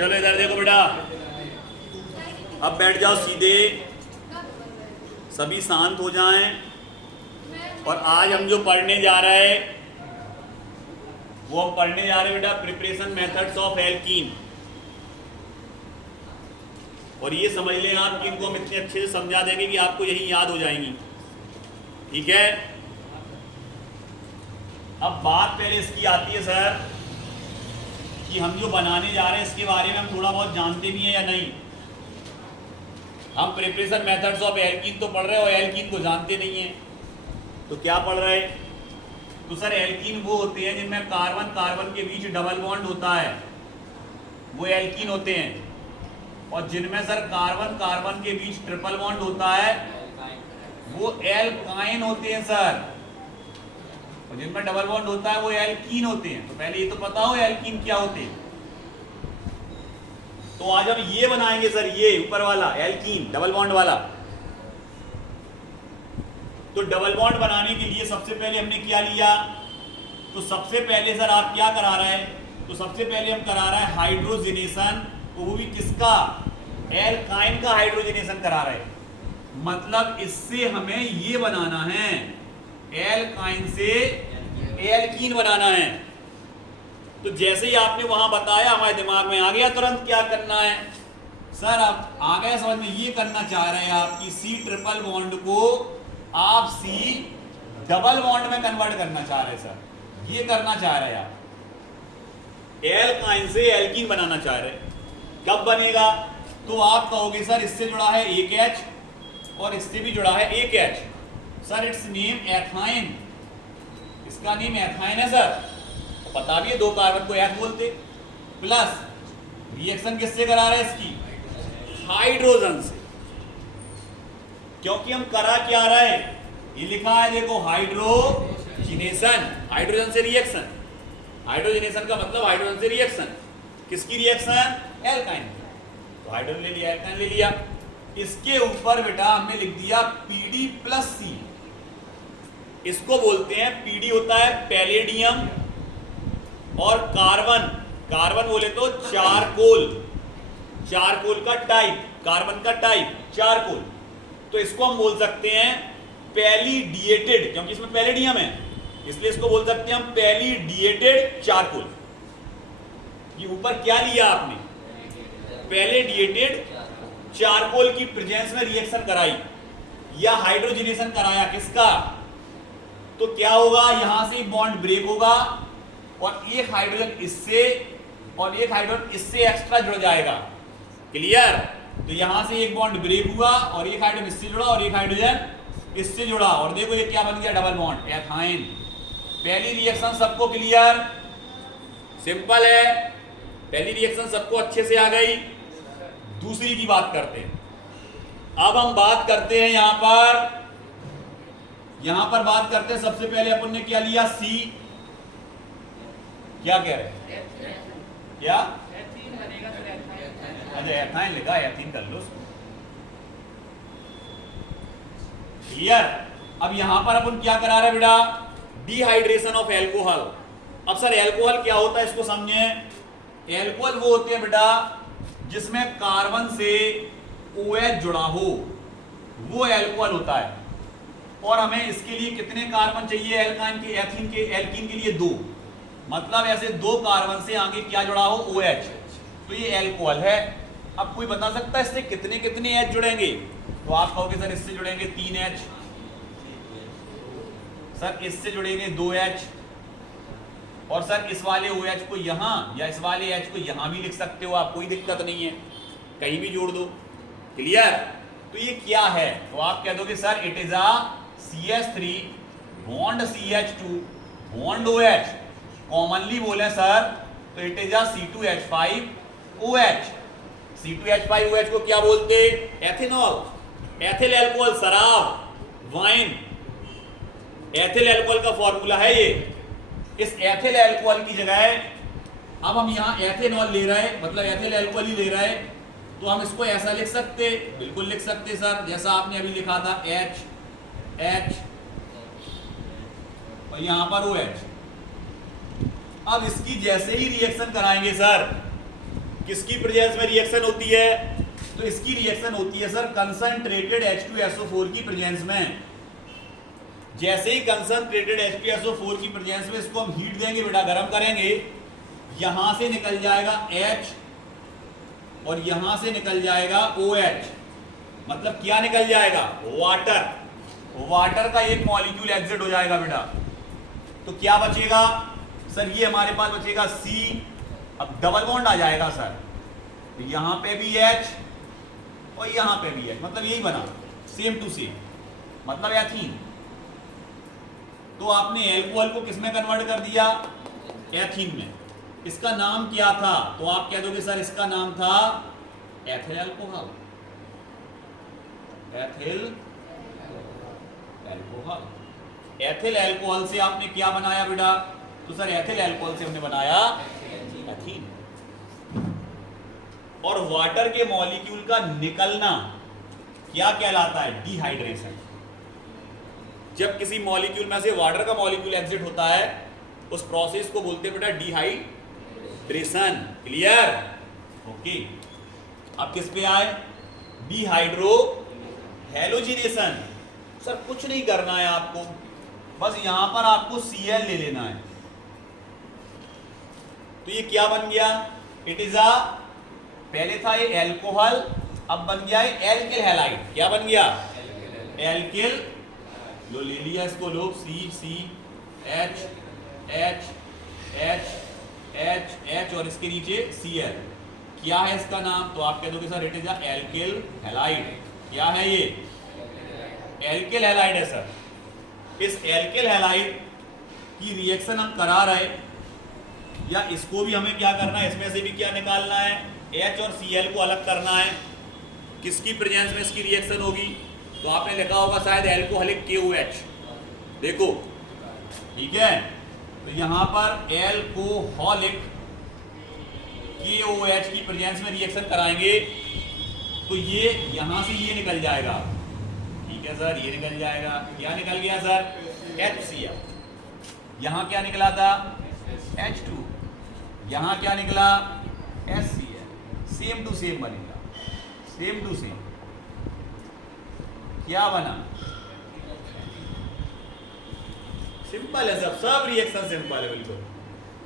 चलो इधर देखो बेटा, अब बैठ जाओ सीधे, सभी शांत हो जाएं। और आज हम जो पढ़ने जा रहे हैं वो हम पढ़ने जा रहे हैं बेटा प्रिपरेशन मेथड्स ऑफ एल्कीन। और ये समझ लें आप कि इनको हम इतने अच्छे से समझा देंगे कि आपको यही याद हो जाएंगी। ठीक है, अब बात पहले इसकी आती है सर कि हम जो बनाने जा रहे हैं इसके बारे में हम थोड़ा बहुत जानते भी हैं या नहीं। हम प्रिपरेशन मेथड्स ऑफ एल्कीन तो पढ़ रहे हैं और एल्कीन को जानते नहीं हैं, तो क्या पढ़ रहे हैं? तो सर एल्कीन वो होते हैं जिनमें कार्बन कार्बन के बीच डबल बॉन्ड होता है, वो एल्कीन होते हैं। और जिनमें सर कार्बन कार्बन के बीच ट्रिपल बॉन्ड होता है वो एल्काइन होते हैं सर। और जिनमें डबल बॉन्ड होता है वो एल्कीन होते हैं। तो पहले ये तो पता हो एल्कीन क्या होते हैं। तो आज हम ये बनाएंगे सर, ये ऊपर वाला एल्कीन डबल बॉन्ड वाला। तो डबल बॉन्ड बनाने के लिए सबसे पहले हमने क्या लिया? तो सबसे पहले सर आप क्या करा रहे हैं? तो सबसे पहले हम करा रहे हैं हाइड्रोजनेशन। तो वो भी किसका? एल्काइन का हाइड्रोजनेशन करा रहे हैं। मतलब इससे हमें ये बनाना है, एल्काइन से एल्कीन बनाना है। तो जैसे ही आपने वहां बताया हमारे दिमाग में आ गया तुरंत क्या करना है सर। आप आ गए समझ में, ये करना चाह रहे हैं आप कि सी ट्रिपल बॉन्ड को आप सी डबल बॉन्ड में कन्वर्ट करना चाह रहे हैं सर। ये करना चाह रहे हैं आप, एल्काइन से एल्कीन बनाना चाह रहे हैं। कब बनेगा? तो आप कहोगे सर इससे जुड़ा है एक H और इससे भी जुड़ा है एक H। Sir it's name ethyne, इसका नेम एथाइन है सर। तो पता भी है दो कार्बन को एथ बोलते। प्लस रिएक्शन किससे करा रहे हैं इसकी? हाइड्रोजन से। क्योंकि हम करा क्या रहे हैं? ये लिखा है देखो हाइड्रोजनेशन, हाइड्रोजन से रिएक्शन। हाइड्रोजनेशन का मतलब हाइड्रोजन से रिएक्शन। किसकी रिएक्शन? एल्काइन। तो हाइड्रोजन ले लिया, एल्काइन ले लिया। इसके ऊपर बेटा हमने लिख दिया पीडी प्लस सी। इसको बोलते हैं, पीडी होता है पैलेडियम और कार्बन, कार्बन बोले तो चारकोल, चारकोल का टाइप, कार्बन का टाइप चारकोल। तो इसको हम बोल सकते हैं पैलिडिएटेड, क्योंकि इसमें पैलेडियम है इसलिए इसको बोल सकते हैं हम पैलिडिएटेड चारकोल। ये ऊपर क्या लिया आपने? पैलिडिएटेड चारकोल की प्रेजेंस में रिएक्शन कराई या हाइड्रोजनेशन कराया किसका? तो क्या होगा? यहां से बॉन्ड ब्रेक होगा और एक हाइड्रोजन इससे और एक हाइड्रोजन इससे एक्स्ट्रा जुड़ जाएगा। क्लियर? तो यहां से एक बॉन्ड ब्रेक हुआ और एक हाइड्रोजन इससे जुड़ा और एक हाइड्रोजन इससे जुड़ा और देखो ये क्या बन गया? Double bond, ethyne. पहली रिएक्शन सबको क्लियर? सिंपल है, पहली रिएक्शन सबको अच्छे से आ गई। दूसरी की बात करते हैं। अब हम बात करते हैं यहां पर बात करते हैं। सबसे पहले अपन ने क्या लिया? सी। क्या कह रहे हैं? क्या? अच्छा एथाइन लिखा, एथीन कर लो। क्लियर? अब यहां पर अपन क्या करा रहे हैं बेटा? Dehydration of alcohol. अब सर एल्कोहल क्या होता है इसको समझे। एल्कोहल वो होते हैं बेटा जिसमें कार्बन से OH जुड़ा हो, वो एल्कोहल होता है। और हमें इसके लिए कितने कार्बन चाहिए? एल्काइन के, एथीन के, एल्कीन के लिए 2। मतलब ऐसे 2 कार्बन से आगे क्या जुड़ा हो? OH। तो ये एल्कोहल है। अब कोई बता सकता है इससे कितने कितने H जुड़ेंगे? तो आप कहोगे सर इससे जुड़ेंगे 3H, सर इससे जुड़ेंगे 2H, और सर इस वाले OH को यहां या इस वाले H को यहां भी लिख सकते हो आप, कोई दिक्कत नहीं है, कहीं भी जोड़ दो। क्लियर? तो ये क्या है? तो आप कह दोगे sir it is a CH3 bond CH2 bond OH। Commonly बोले सर तो it is a C2H5OH। C2H5OH को क्या बोलते? एथेनॉल, एथिल अल्कोहल, शराब, वाइन। एथिल अल्कोहल का फॉर्मूला है ये। इस एथिल अल्कोहल की जगह अब हम यहां एथेनॉल ले रहे हैं, मतलब एथिल अल्कोहल ही ले रहे हैं। तो हम इसको ऐसा लिख सकते, बिल्कुल लिख सकते सर, जैसा आपने अभी लिखा था H और यहां पर OH। अब इसकी जैसे ही रिएक्शन कराएंगे सर, किसकी प्रेजेंस में रिएक्शन होती है? तो इसकी रिएक्शन होती है सर कंसंट्रेटेड H2SO4 की प्रेजेंस में। जैसे ही कंसंट्रेटेड H2SO4 की प्रेजेंस में इसको हम हीट देंगे बेटा, गर्म करेंगे, यहां से निकल जाएगा H और यहां से निकल जाएगा OH। मतलब क्या निकल जाएगा? वाटर। वाटर का एक मॉलिक्यूल एग्जिट हो जाएगा बेटा। तो क्या बचेगा सर? ये हमारे पास बचेगा C। अब डबल बॉन्ड आ जाएगा सर, तो यहां पे भी H और यहां पे भी H, मतलब यही बना सेम टू सेम, मतलब एथीन। तो आपने एल्कोहल को किसमें कन्वर्ट कर दिया? एथीन में। इसका नाम क्या था? तो आप कह दोगे सर इसका नाम था ethyl alcohol. Ethyl alcohol. Ethyl alcohol से आपने क्या बनाया बेटा? तो सर एथिल अल्कोहल से हमने बनाया एथीन। और वाटर के मॉलिक्यूल का निकलना क्या कहलाता है? डिहाइड्रेशन। जब किसी मॉलिक्यूल में से वाटर का मॉलिक्यूल एग्जिट होता है, उस प्रोसेस को बोलते हैं बेटा डिहाइड्रेशन। क्लियर? ओके। अब किस पे आए? Dehydro halogenation. सर कुछ नहीं करना है आपको, बस यहां पर आपको Cl ले लेना है। तो ये क्या बन गया? इट इज अ, पहले था ये एल्कोहल, अब बन गया है एल्किल हैलाइड। क्या बन गया? एल्किल। लो ले लिया इसको, लो CH H H H H और इसके नीचे Cl। क्या है इसका नाम? तो आप कह दोगे sir it is a alkyl halide. क्या है ये? एल्किल हैलाइड है सर। इस एल्किल हैलाइड की रिएक्शन हम करा रहे, या इसको भी हमें क्या करना है? इसमें से भी क्या निकालना है? H और Cl को अलग करना है। किसकी प्रेजेंस में इसकी रिएक्शन होगी? तो आपने लिखा होगा शायद एल्कोहलिक KOH। देखो, ठीक है, तो यहां पर एल्कोहलिक KOH की प्रेजेंस में रिएक्शन कराएंगे, तो ये यहां से ये निकल जाएगा। ठीक है सर, ये निकल जाएगा। क्या निकल गया सर? HCl। यहां क्या निकला था? H2। यहां क्या निकला? HCl। सेम टू सेम बनेगा, सेम टू सेम। क्या बना? सिंपल है सब, सब रिएक्शन सिंपल है, बिल्कुल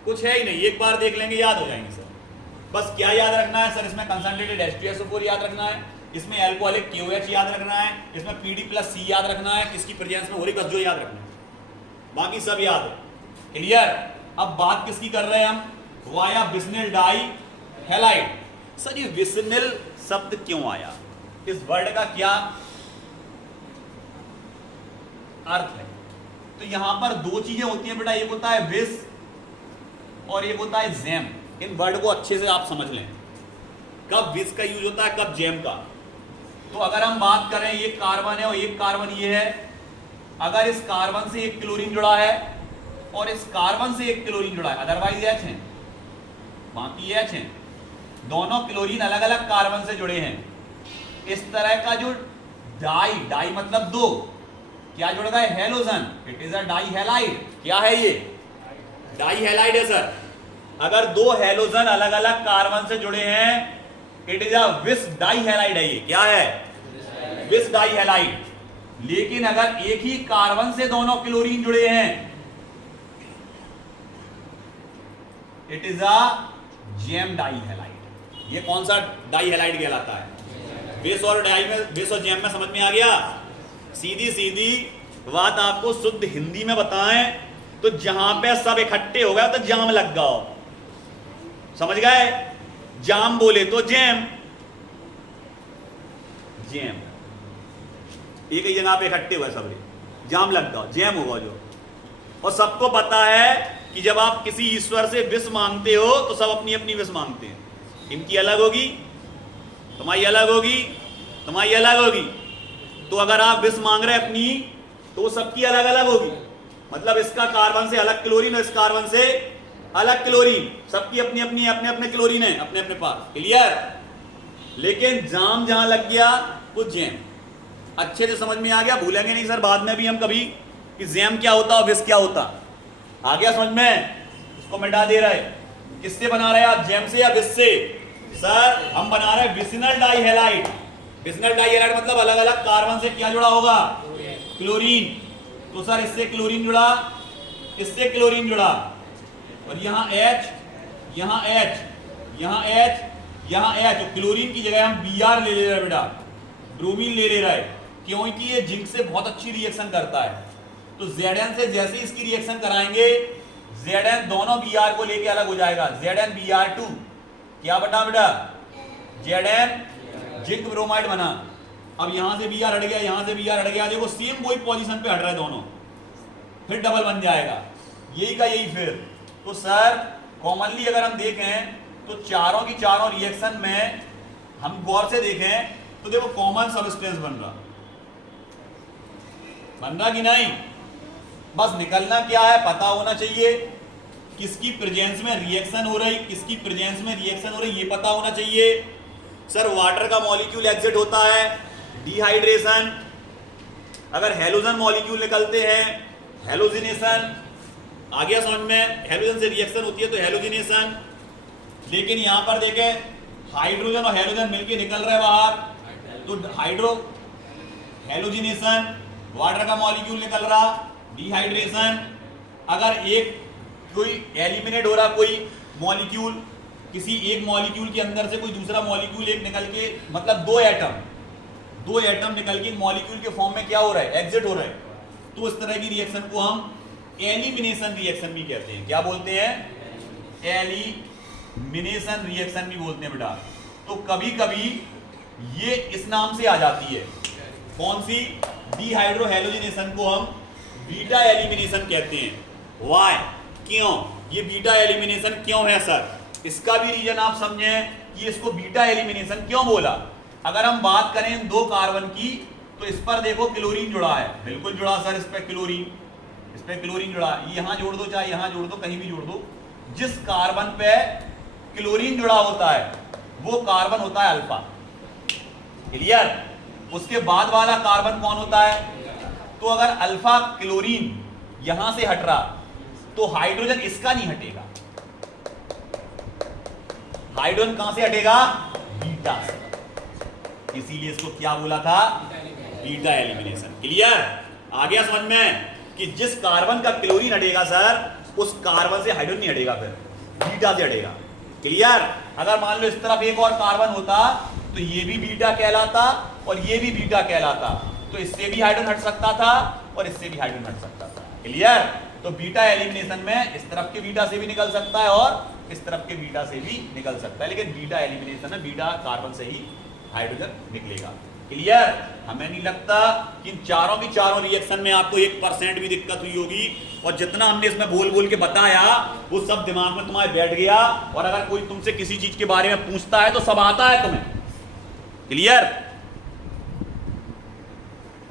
कुछ है ही नहीं। एक बार देख लेंगे, याद हो जाएंगे सर। बस क्या याद रखना है सर? इसमें कंसंट्रेटेड H2SO4 याद रखना है, इसमें एल्कोहलिक KOH याद रखना है, इसमें PD+C याद रखना है, किसकी प्रेजेंस में हो रही, बस जो याद रखना है, बाकी सब याद है। क्लियर? अब बात किसकी कर रहे हैं हम? Via vicinal dihalide. Sir ये विसनिल शब्द क्यों आया? इस वर्ड का क्या अर्थ है? तो यहां पर दो चीजें होती हैं बेटा, एक होता है विस और एक होता है जैम। इन वर्ड को अच्छे से आप समझ लें, कब विस का यूज होता है, कब जैम का। तो अगर हम बात करें, ये कार्बन है और एक कार्बन ये है, अगर इस कार्बन से एक क्लोरीन जुड़ा है और इस कार्बन से एक क्लोरीन जुड़ा है, अदरवाइज H है, बाकी H है, दोनों क्लोरीन अलग अलग कार्बन से जुड़े हैं, इस तरह का जो डाई मतलब दो, क्या जुड़ गए? Halogen. It is a dihalide. क्या है ये? डाई हैलाइड है सर। अगर दो हैलोजन अलग अलग कार्बन से जुड़े हैं, इट इज अ विस डाई हैलाइड है। ये क्या है? विस डाई हैलाइड। लेकिन अगर एक ही कार्बन से दोनों क्लोरीन जुड़े हैं, it is a gem dihalide. ये कौन सा डाई हैलाइड कहलाता है? विस और डाई में, विस और जैम में समझ में आ गया? सीधी सीधी बात आपको शुद्ध हिंदी में बताएं तो जहां पे सब इकट्ठे हो गए तो जाम लग गया हो, समझ गए? जाम बोले तो जैम, जैम एक ही जगह पे इकट्ठे हुए सब, जाम लग गया, जैम होगा जो। और सबको पता है कि जब आप किसी ईश्वर से विष मांगते हो तो सब अपनी अपनी विष मांगते हैं। इनकी अलग होगी, तुम्हारी अलग होगी, तुम्हारी अलग होगी। तो अगर आप विष मांग रहे अपनी, तो सबकी अलग अलग होगी। मतलब इसका कार्बन से अलग क्लोरीन और इस कार्बन से अलग क्लोरीन, सबकी अपनी अपनी अपने अपने क्लोरीन है अपने अपने पास। क्लियर? लेकिन जाम जहां लग गया वो जैम। अच्छे से समझ में आ गया? भूलेंगे नहीं सर बाद में भी हम कभी कि जैम क्या होता और विष क्या होता। आ गया समझ में? इसको मिटा दे रहे। किससे बना रहे आप? जैम से या विष से? सर हम बना रहे हैं vicinal die halide. Vicinal die halide मतलब अलग अलग कार्बन से क्या जुड़ा होगा? क्लोरीन। तो सर इससे क्लोरीन जुड़ा, इससे क्लोरीन जुड़ा, और यहां H, यहां H, यहां H, यहां H। तो क्लोरीन की जगह हम Br ले ले रहे हैं बेटा, ब्रोमीन ले ले रहा है, क्योंकि ये जिंक से बहुत अच्छी रिएक्शन करता है। तो Zn से जैसे इसकी रिएक्शन कराएंगे, Zn दोनों Br को लेके अलग हो जाएगा, ZnBr2। क्या बना बेटा? Zn जिंक ब्रोमाइड बना। अब यहां से Br हट गया, यहां से Br हट गया, देखो सेम वही पोजीशन पे हट रहा है दोनों, फिर डबल बन जाएगा, यही का यही। फिर तो सर कॉमनली अगर हम देखें तो चारों की चारों रिएक्शन में हम गौर से देखें तो देखो कॉमन सबस्टेंस बन रहा कि नहीं? बस निकलना क्या है पता होना चाहिए, किसकी प्रेजेंस में रिएक्शन हो रही, किसकी प्रेजेंस में रिएक्शन हो रही, ये पता होना चाहिए। सर वाटर का मॉलिक्यूल एग्जिट होता है, डिहाइड्रेशन। अगर हेलोजन मॉलिक्यूल निकलते हैं, हेलोजिनेशन। आ गया समझ में? हेलोजन से रिएक्शन होती है तो हेलोजिनेशन। लेकिन यहां पर देखें हाइड्रोजन और हेलोजन मिलके निकल रहे बाहर, तो हेलोजिनेशन। वाटर का मॉलिक्यूल निकल रहा, डिहाइड्रेशन। अगर एक कोई एलिमिनेट हो रहा, कोई मॉलिक्यूल, किसी एक मॉलिक्यूल के अंदर से कोई दूसरा मॉलिक्यूल एक निकल के, मतलब दो एटम निकल के मॉलिक्यूल के फॉर्म में क्या हो रहा है? एग्जिट हो रहा है। तो इस तरह की रिएक्शन को हम एलिमिनेशन रिएक्शन भी कहते हैं। क्या बोलते हैं? एलिमिनेशन रिएक्शन भी बोलते हैं बेटा। तो कभी कभी ये इस नाम से आ जाती है, कौन सी? डिहाइड्रोहेलोजिनेशन को हम बीटा एलिमिनेशन कहते हैं। वाई? क्यों ये बीटा एलिमिनेशन क्यों है सर? इसका भी रीजन आप समझें कि इसको बीटा एलिमिनेशन क्यों बोला। अगर हम बात करें दो कार्बन की, तो इस पर देखो क्लोरीन जुड़ा है, बिल्कुल जुड़ा सर, इस पर क्लोरीन, इस पर क्लोरीन जुड़ा, यहां जोड़ दो चाहे यहां जोड़ दो, कहीं भी जोड़ दो। जिस कार्बन पे क्लोरीन जुड़ा होता है वो कार्बन होता है अल्फा। क्लियर? उसके बाद वाला कार्बन कौन होता है? तो अगर अल्फा क्लोरीन यहां से हट रहा तो हाइड्रोजन इसका नहीं हटेगा। हाइड्रोजन कहां से हटेगा? बीटा से। इसीलिए इसको क्या बोला था? Beta elimination. क्लियर? आ गया समझ में कि जिस कार्बन का क्लोरीन हटेगा सर, उस कार्बन से हाइड्रोजन नहीं हटेगा, फिर बीटा से हटेगा। क्लियर? अगर मान लो इस तरफ एक और कार्बन होता तो ये भी बीटा कहलाता और ये भी बीटा कहलाता, तो इससे भी हाइड्रोजन हट सकता था और इससे भी हाइड्रोजन हट सकता था। क्लियर? तो बीटा एलिमिनेशन में इस तरफ के बीटा से भी निकल सकता है और इस तरफ के बीटा से भी निकल सकता है, लेकिन बीटा एलिमिनेशन में बीटा कार्बन से ही हाइड्रोजन निकलेगा। क्लियर? हमें नहीं लगता कि इन चारों की चारों रिएक्शन में आपको 1% भी दिक्कत हुई होगी, और जितना हमने इसमें बोल बोल के बताया वो सब दिमाग में तुम्हारे बैठ गया। और अगर कोई तुमसे किसी चीज के बारे में पूछता है तो सब आता है तुम्हें। क्लियर?